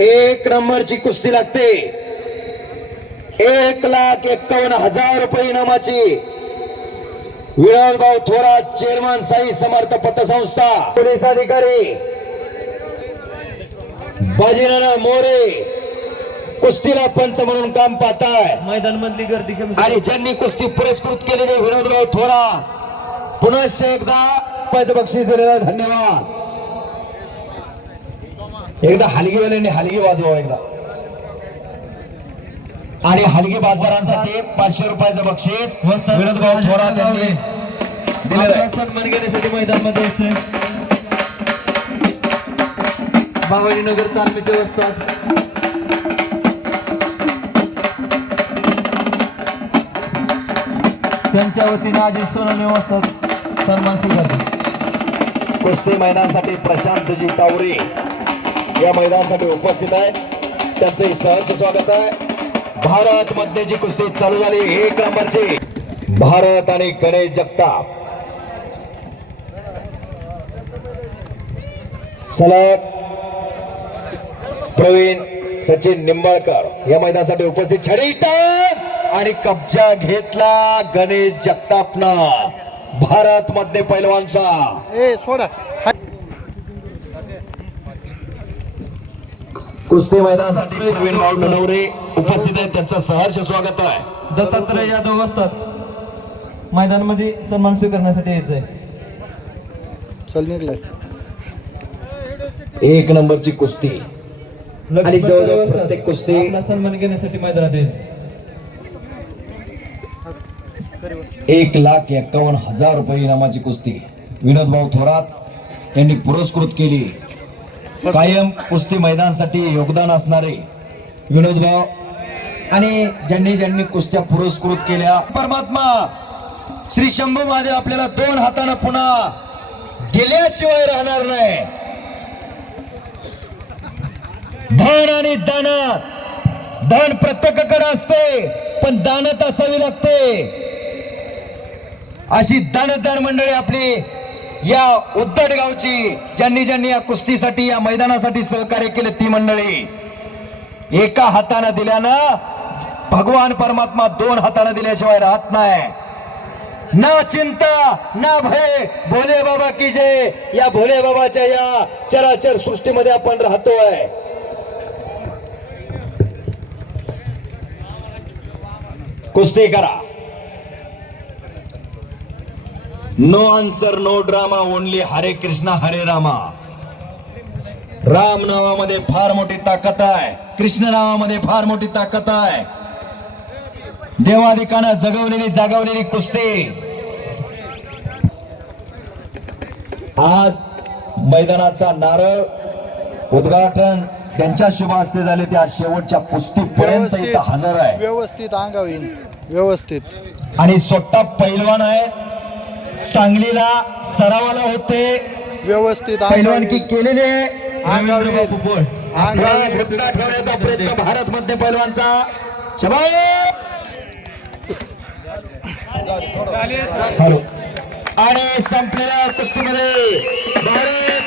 एक नंबरची कुस्ती लागते. 1,51,000 रुपये इनामाची. विनोद भाऊ थोरात, चेअरमन साई समर्थ पतसंस्था. पोलीस अधिकारी बाजीनाना मोरे कुस्तीला पंच म्हणून काम पाहताय. मैदान मधली गर्दी कमी. आणि ज्यांनी कुस्ती पुरस्कृत केलेले विनोद भाऊ थोरा, पुन्हा एकदा पैसे बक्षीस दिलेलं. धन्यवाद. एकदा हलगीवाल्यांनी हलगी वाजवा एकदा. आणि हलगी बाजारांसाठी 500 रुपयाचं बक्षीस विनोद भाऊ थोरा त्यांनी दिलेलं आहे. सन्मान घेण्यासाठी मैदान मध्ये बाबाजी नगर तालमीचे वस्तात त्यांच्या वतीने अजित सोनवणे वस्तात सन्मान स्वीकारते. कुस्ती मैदानासाठी प्रशांतजी तावरे या मैदानासाठी उपस्थित आहेत. त्यांचे सहर्ष स्वागत आहे. भारत मध्ये जी कुस्ती चालू झाली 1 नंबरची भारत आणि गणेश जगताप. सलग प्रवीण सचिन निंबाळकर या मैदानासाठी उपस्थित. छडी टाक आणि कब्जा घेतला गणेश जगतापनं भारत मध्ये पैलवानचा. सोडा. कुस्ती मैदानासाठी प्रवीण भाऊ ननवरे उपस्थित आहेत. त्यांचं सहर्ष स्वागत आहे. दत्तात्रय यादव वस्तात मैदान मध्ये सन्मान स्वीकारण्यासाठी यायचंय. चल निघलाय. 1 नंबरची कुस्ती आणि जवळजवळ प्रत्येक कुस्ती आपला सन्मान घेण्यासाठी मैदानात यायचं. 1,51,000 रुपये इनामाची कुस्ती विनोद भाऊ थोरात यांनी पुरस्कृत केली. कायम कुस्ती मैदानासाठी योगदान असणारे विनोद भाऊ आणि ज्यांनी कुस्त्या पुरस्कृत केल्या. परमात्मा श्री शंभू महादेव आपल्याला 2 हातानं पुन्हा दिल्याशिवाय राहणार नाही. धन आणि दानात धन प्रत्येकाकडे असते, पण दानत असावी लागते. अशी दानदार मंडळी आपली या उद्धट गावची ज्यांनी या कुस्तीसाठी या मैदानासाठी सहकार्य केले ती मंडळी. एका हाताने दिल्यानं भगवान परमात्मा 2 हाताने दिल्याशिवाय राहत नाही. ना चिंता ना भय, भोले बाबा की जय. या भोले बाबाच्या या चराचर सृष्टीमध्ये आपण राहतोय. कुस्ती करा. No answer no drama, only Hare Krishna हरे रामा. राम नावामध्ये फार मोठी ताकद आहे. कृष्ण नावामध्ये फार मोठी ताकद आहे. देवादिकांना जागवलेली कुस्ती. आज मैदानाचा नारळ उद्घाटन त्यांच्या शुभ हस्ते झाले. त्या शेवटच्या कुस्तीपर्यंत इथं हजर आहे. व्यवस्थित अंगावीन व्यवस्थित. आणि स्वतः पैलवान आहे. सांगलीला सरावाला होते. व्यवस्थित पैलवानकी केलेली आहे. अंगावीन ठेवण्याचा प्रयत्न भारत मध्ये पैलवानचा. हॅलो. आणि संपलेल्या कुस्तीमध्ये भारत